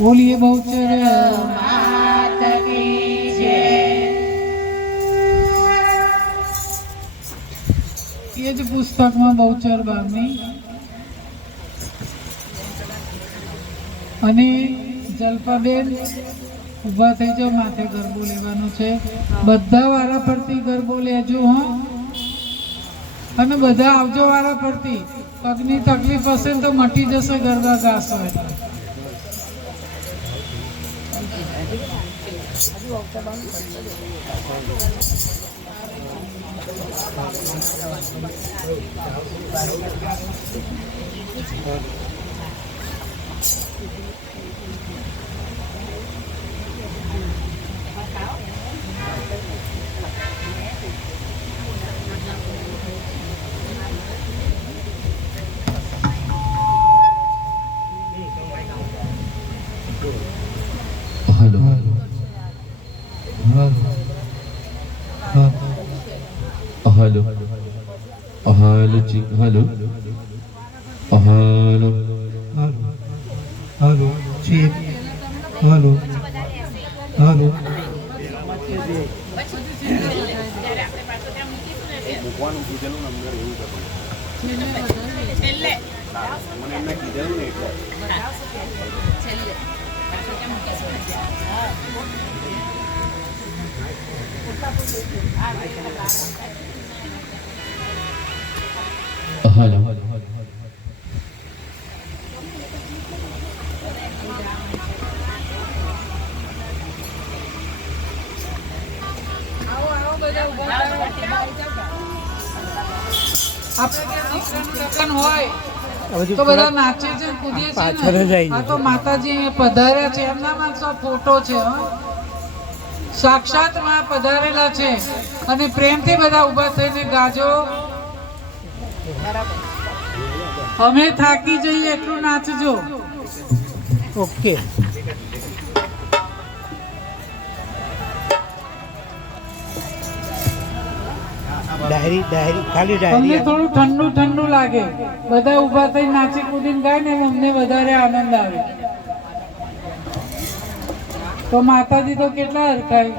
बोलिए बहुचर मात की जय। ये जो पुस्तक में बहुचर बागनी અને જલ્પાબેન ઊભા થઈ જાઓ, માથે ગરબો લેવાનો છે. બધા વારા ફરતી ગરબો લેજો હો, અને બધા આવજો વારા ફરતી. પગની તકલીફ હશે તો મટી જશે ગરબા ગાશો એટલે. Hello hello ji hello hello hello chief hello hello hello લગ્ન હોય તો બધા નાચે છે, કૂદીએ છે ને. આ તો માતાજી અહીંયા પધાર્યા છે એમના માં ફોટો છે. સાક્ષાત માં પધારેલા છે અને પ્રેમથી બધા ઊભા થઈને ગાજો. અમે થાકી જઈએ એટલું નાચજો. ओके डायरी डायरी खाली અમને डायरी થોડું ઠંડુ ઠંડુ લાગે. બધા ઊભા થઈને નાચી કૂદીને ગાય ને અમને વધારે આનંદ આવે. તો માતાજી તો કેટલા હરખાય.